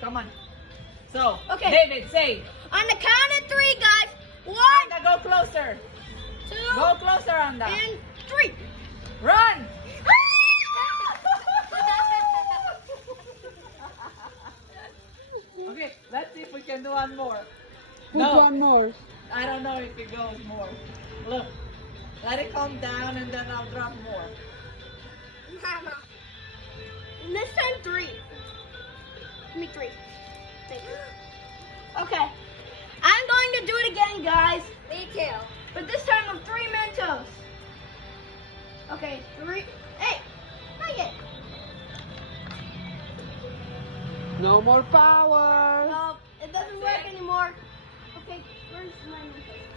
Come on. So, Okay. David, say. On the count of 3, guys. 1, Anda, go closer. 2, Go closer, Anda. and 3. Run! Okay, let's see if we can do one more. Put one more. I don't know if it goes more. Look, let it calm down and then I'll drop more. And this time 3. Give me 3. Thank you. Okay. I'm going to do it again, guys. Me too. But this time with 3 Mentos. Okay, 3. Hey, not yet. No more power. No, it doesn't work anymore. Okay, where's my Mentos?